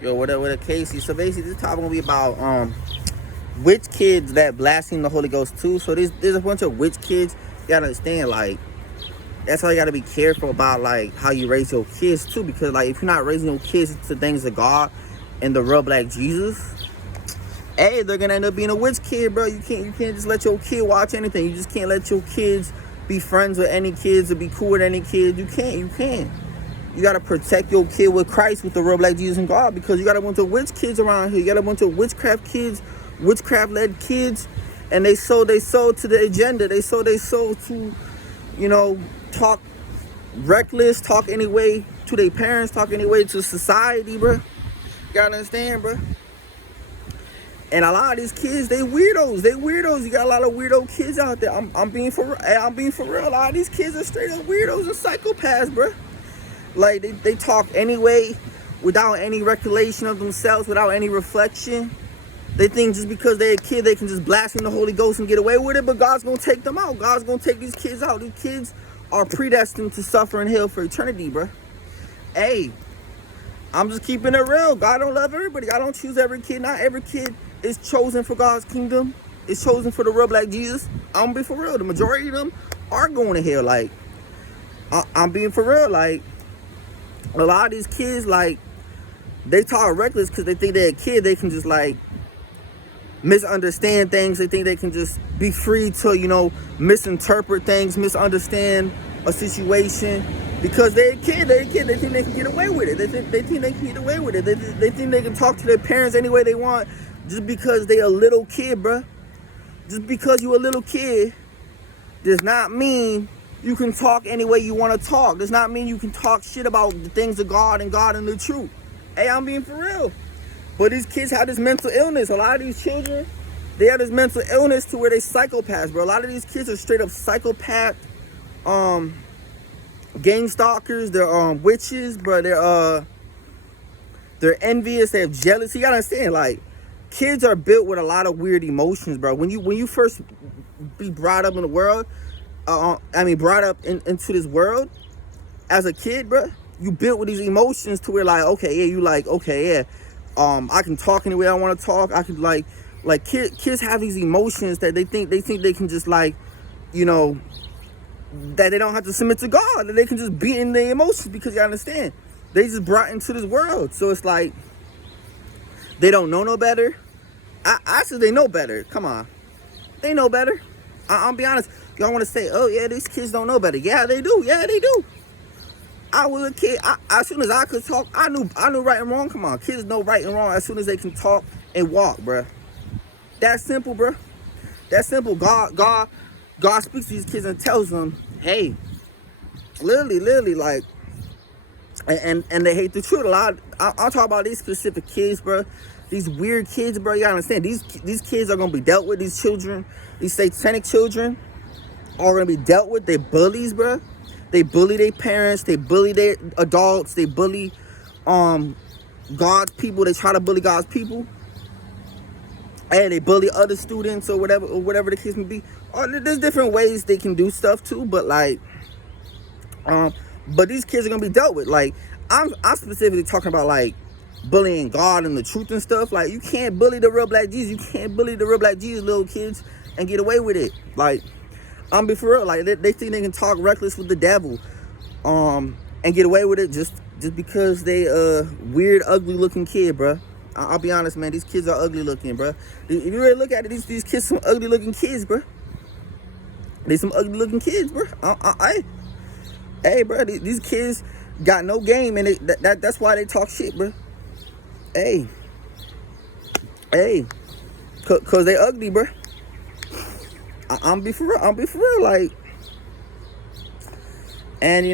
Yo, what a Casey. So basically, this topic gonna be about witch kids that blaspheme the Holy Ghost too. So there's a bunch of witch kids. You gotta understand, like that's why you gotta be careful about like how you raise your kids too, because like if you're not raising your kids to things of God and the real black Jesus, hey, they're gonna end up being a witch kid, bro. You can't just let your kid watch anything. You just can't let your kids be friends with any kids or be cool with any kids. You can't. You gotta protect your kid with Christ, with the real black Jesus and God, because you got a bunch of witch kids around here. You got a bunch of witchcraft kids, witchcraft-led kids, and they sold to the agenda. They sold to, talk reckless, talk anyway to their parents, talk anyway to society, bro. You gotta understand, bro. And a lot of these kids, they weirdos. You got a lot of weirdo kids out there. I'm being for real. A lot of these kids are straight up weirdos and psychopaths, bro. Like, they talk anyway without any recollection of themselves, without any reflection. They think just because they're a kid, they can just blaspheme the Holy Ghost and get away with it, but God's going to take them out. God's going to take these kids out. These kids are predestined to suffer in hell for eternity, bro. Hey, I'm just keeping it real. God don't love everybody. God don't choose every kid. Not every kid is chosen for God's kingdom. It's chosen for the real black Jesus. I'm going to be for real. The majority of them are going to hell. Like, I'm being for real. Like, a lot of these kids, like, they talk reckless because they think they're a kid. They can just, like, misunderstand things. They think they can just be free to, misinterpret things, misunderstand a situation. Because they're a kid. They think they can get away with it. They think they can get away with it. They think they can talk to their parents any way they want just because they a little kid, bruh. Just because you a little kid does not mean you can talk any way you want to talk. Does not mean you can talk shit about the things of God and the truth. Hey, I'm being for real. But these kids have this mental illness. A lot of these children, they have this mental illness to where they psychopaths, bro. A lot of these kids are straight up psychopath, gang stalkers. They're witches, bro. They're envious. They have jealousy. You gotta understand, like, kids are built with a lot of weird emotions, bro. When you first be brought up in the world, brought up into this world as a kid, bro, you built with these emotions to where, like, okay, yeah, you like, okay, yeah, I can talk any way I want to talk. I can like kids have these emotions that they think they can just, like, that they don't have to submit to God, that they can just be in their emotions, because you understand, they just brought into this world. So it's like they don't know no better. I said they know better. Come on, they know better. I'll be honest. Y'all want to say, oh yeah, these kids don't know better. Yeah, they do. I was a kid. As soon as I could talk, I knew right and wrong. Come on, kids know right and wrong as soon as they can talk and walk, bruh. That's simple, bruh. That's simple. God speaks to these kids and tells them, hey, literally, like, and they hate the truth a lot. I'll talk about these specific kids, bruh. These weird kids, bro. You gotta understand, these kids are gonna be dealt with. These children, these satanic children, are gonna be dealt with. They bullies, bro. They bully their parents. They bully their adults. They bully God's people. They try to bully God's people. And they bully other students or whatever the case may be. Or there's different ways they can do stuff too. But like, but these kids are gonna be dealt with. Like, I'm specifically talking about, like, bullying God and the truth and stuff. Like, you can't bully the real black Jesus. You can't bully the real black Jesus, little kids, and get away with it. Like, I'm be for real. Like, they think they can talk reckless with the devil, and get away with it just because they weird, ugly looking kid, bro. I'll be honest, man. These kids are ugly looking, bro. If you really look at it, these kids some ugly looking kids, bro. They some ugly looking kids, bro. Hey, bro. These kids got no game, and that's why they talk shit, bro. Hey, cause they ugly, bro. I'm be for real, like, and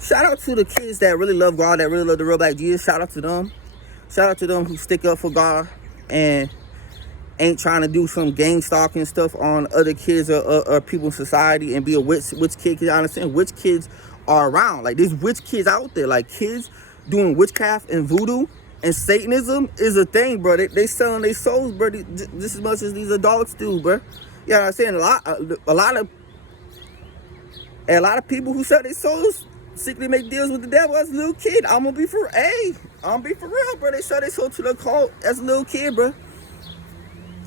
shout out to the kids that really love God, that really love the real black Jesus. Shout out to them who stick up for God and ain't trying to do some gang stalking stuff on other kids or people in society and be a witch kid. Cause I understand witch kids are around. Like, there's witch kids out there, like kids doing witchcraft and voodoo. And Satanism is a thing, bro. They selling their souls, bro, just as much as these adults do, bro. You know what I'm saying? A lot of people who sell their souls secretly make deals with the devil as a little kid. I'm gonna be for, hey, I'm be for real, bro. They said they sold to the cult as a little kid, bro.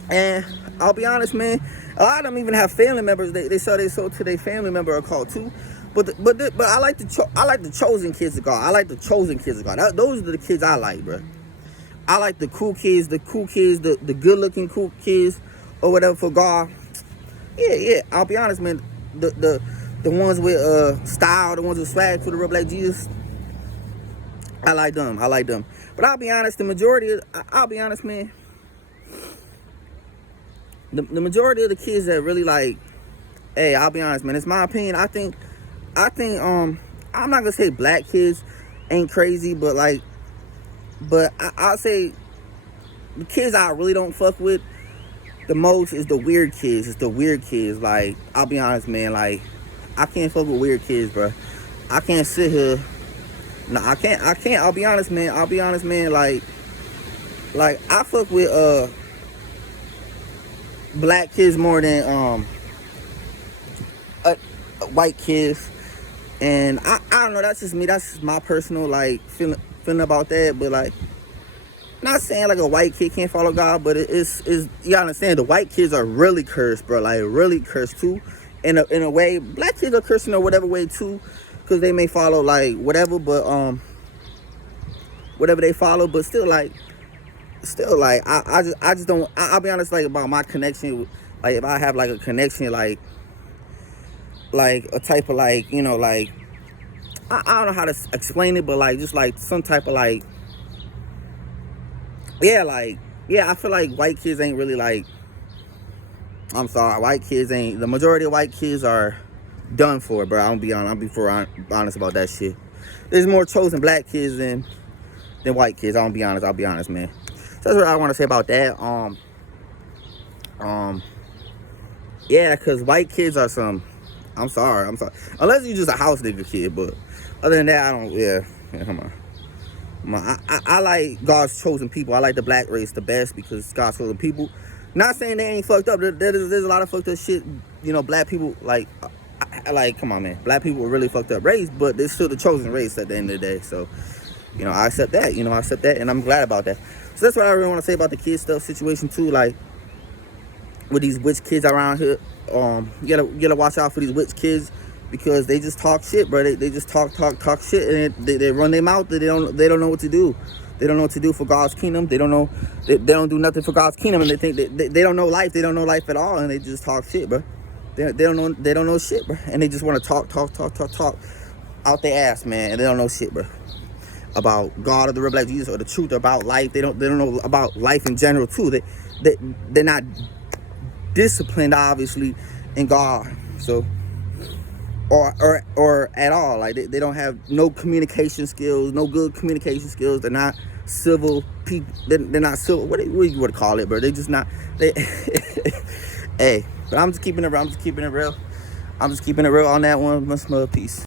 And I'll be honest, man. A lot of them even have family members. They said they sold to their family member a cult too. But I like the chosen kids of God. I like the chosen kids of God. Those are the kids I like, bro. I like the cool kids, the good looking cool kids, or whatever for God. Yeah. I'll be honest, man. The ones with style, the ones with swag for the real black Jesus. I like them. But I'll be honest, I'll be honest, man. The majority of the kids that really like, hey, I'll be honest, man. It's my opinion. I think I'm not gonna say black kids ain't crazy, but I'll say the kids I really don't fuck with the most is the weird kids. It's the weird kids. Like, I'll be honest, man. Like, I can't fuck with weird kids, bro. I can't sit here. No, I can't. I'll be honest, man. Like I fuck with black kids more than white kids. And I don't know, that's just me. That's just my personal like feeling about that. But like, not saying like a white kid can't follow God, but it's you gotta understand the white kids are really cursed, bro. Like really cursed too. In a way, black kids are cursed in a whatever way too, because they may follow like whatever, but whatever they follow, but still like I just don't. I'll be honest, like about my connection with, like if I have like a connection like a type of like, you know, like I don't know how to explain it, but like just like some type of like I feel like white kids ain't really like, I'm sorry, white kids ain't, the majority of white kids are done for, bro. I'll be honest about that shit. There's more chosen black kids than white kids. I'll be honest, man. So that's what I want to say about that. Yeah, because white kids are some, I'm sorry. Unless you're just a house nigga kid, but other than that, I don't, yeah, come on. I like God's chosen people. I like the black race the best because God's chosen people. Not saying they ain't fucked up. There's a lot of fucked up shit. You know, black people, like, come on, man. Black people are really fucked up race, but they're still the chosen race at the end of the day. So, you know, I accept that. And I'm glad about that. So that's what I really want to say about the kid stuff situation too. Like, with these witch kids around here, you gotta watch out for these witch kids because they just talk shit, bro. They just talk shit, and they run their mouth. They don't know what to do. They don't know what to do for God's kingdom. They don't know. They don't do nothing for God's kingdom, and they think they don't know life. They don't know life at all, and they just talk shit, bro. They don't know shit, bro. And they just want to talk out their ass, man. And they don't know shit, bro, about God or the real black Jesus or the truth about life. They don't know about life in general too. They're not disciplined, obviously, in God. So or at all. Like they don't have no communication skills, no good communication skills. They're not civil people. They're not civil. What do you want to call it, bro? They just not. They. Hey, but I'm just keeping it real. I'm just keeping it real on that one. Much love, peace.